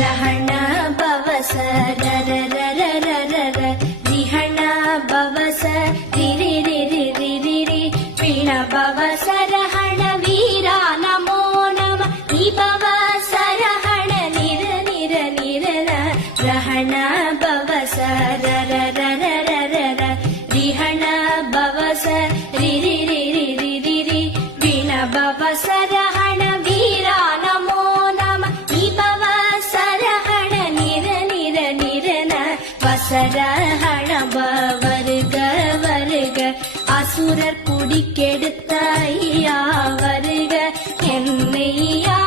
ரஹண பவச ரர ரர ரர ர ரிஹண பவச ரிரி ரிரி ரிரி ரி பிண பவச ரஹண வீரா நமோ நம நிபவச ரஹண நிர நிர நிர ரஹண பவச ரர ரர ரர ர ரிஹண பவச ரிரி ரிரி ரிரி ரி பிண பவச ரஹண வீரா நமோ நம நிபவச ரஹண நிர நிர நிர வசரஹண வருக வருக அசுரர் குடிக்கெடுத்த ஐயா வருக என்னையா